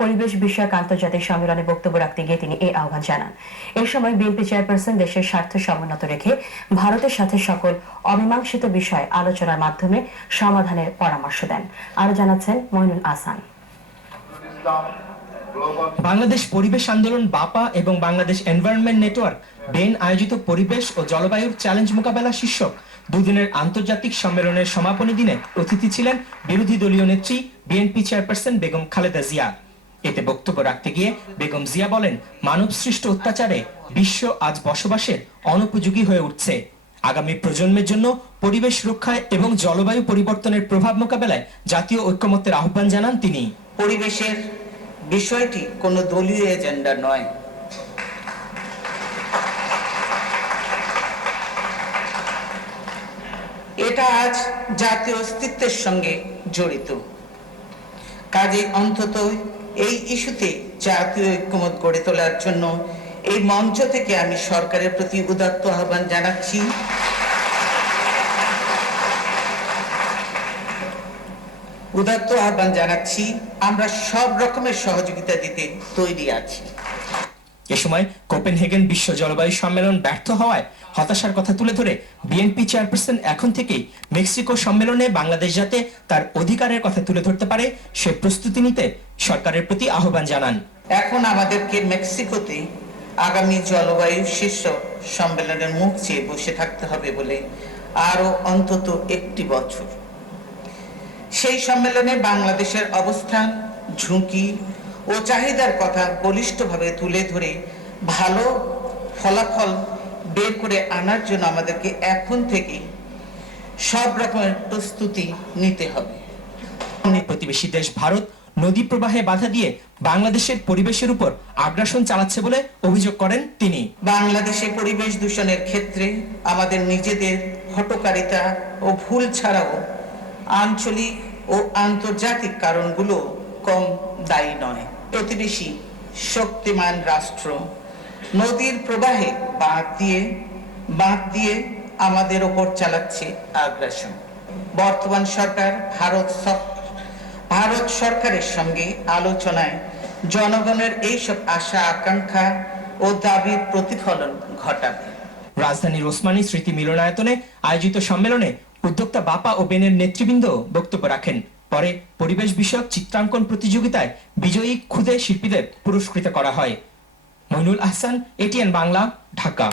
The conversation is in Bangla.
পরিবেশ বিষয়ক আন্তর্জাতিক সম্মেলনে বক্তব্য রাখতে গিয়ে তিনি এই আহ্বান জানান। এই সময় বিএনপি চেয়ারপারসন দেশের স্বার্থ সমুন্নত রেখে ভারতের সাথে সকল অমীমাংসিত বিষয় আলোচনার মাধ্যমে সমাধানের পরামর্শ দেন। আরো জানাচ্ছেন মইনুল আহসান। বাংলাদেশ পরিবেশ আন্দোলন বাপা এবং বাংলাদেশ এনভায়রনমেন্ট নেটওয়ার্ক বেন আয়োজিত পরিবেশ ও জলবায়ুর চ্যালেঞ্জ মোকাবেলা শীর্ষক দুদিনের আন্তর্জাতিক সম্মেলনের সমাপনী দিনে অতিথি ছিলেন বিরোধী দলীয় নেত্রী বিএনপি চেয়ারপারসন বেগম খালেদা জিয়া। এতে বক্তব্য রাখতে গিয়ে বেগম জিয়া বলেন, মানব সৃষ্ট অত্যাচারে বিশ্ব আজ বসবাসের অনুপযোগী হয়ে উঠছে। আগামী প্রজন্মের জন্য পরিবেশ রক্ষায় এবং জলবায়ু পরিবর্তনের প্রভাব মোকাবেলায় জাতীয় ঐক্যমত্যের আহ্বান জানান তিনি। পরিবেশের বিষয়টি কোনো দলীয় এজেন্ডা নয়। এটা আজ জাতীয় অস্তিত্বের সঙ্গে জড়িত। কাজে অন্তত এই ইস্যুতে জাতীয় ঐক্যমত গড়ে তোলার জন্য এই মঞ্চ থেকে আমি সরকারের প্রতি উদাত্ত আহ্বান জানাচ্ছি। আমরা সব রকমের সহযোগিতা দিতে তৈরি আছি। এ সময় কোপেনহেগেন বিশ্ব জলবায়ু সম্মেলন ব্যর্থ হওয়ায় হতাশার কথা তুলে ধরে বিএনপি চেয়ারপারসন এখন থেকেই মেক্সিকো সম্মেলনে বাংলাদেশ যাতে তার অধিকারের কথা তুলে ধরতে পারে সে প্রস্তুতি নিতে সরকারের প্রতি আহ্বান জানান। এখন আমাদেরকে মেক্সিকোতে আগামী জলবায়ু শীর্ষ সম্মেলনের মুখ চেয়ে বসে থাকতে হবে বলে আরো অন্তত 1 বছর। সেই সম্মেলনে বাংলাদেশের অবস্থান, ঝুঁকি ও চাহিদার কথা বলিষ্ঠভাবে তুলে ধরে ভালো ফলাফল বের করে আনার জন্য আমাদেরকে এখন থেকে সব রকমের প্রস্তুতি নিতে হবে। প্রতিবেশী দেশ ভারত নদী প্রবাহে বাধা দিয়ে বাংলাদেশের পরিবেশের উপর আগ্রাসন চালাচ্ছে বলে অভিযোগ করেন তিনি। বাংলাদেশে পরিবেশ দূষণের ক্ষেত্রে আমাদের নিজেদের হঠকারিতা ও ভুল ছাড়াও আঞ্চলিক ও আন্তর্জাতিক কারণগুলো কম দায়ী নয়। প্রতিবেশী শক্তিমান রাষ্ট্র নদীর প্রবাহে বাঁধ দিয়ে আমাদের ওপর চালাচ্ছে আগ্রাসন। বর্তমান সরকার ভারত সরকারের সঙ্গে আলোচনায় জনগণের এইসব আশা আকাঙ্ক্ষা ও দাবির প্রতিফলন ঘটাবে। রাজধানীর ওসমানী স্মৃতি মিলনায়তনে আয়োজিত সম্মেলনে উদ্যোক্তা বাপা ও বেনের নেতৃবৃন্দ বক্তব্য রাখেন। পরে পরিবেশ বিষয়ক চিত্রাঙ্কন প্রতিযোগিতায় বিজয়ী ক্ষুদে শিল্পীদের পুরস্কৃত করা হয়। মইনুল আহসান, এটিএন বাংলা, ঢাকা।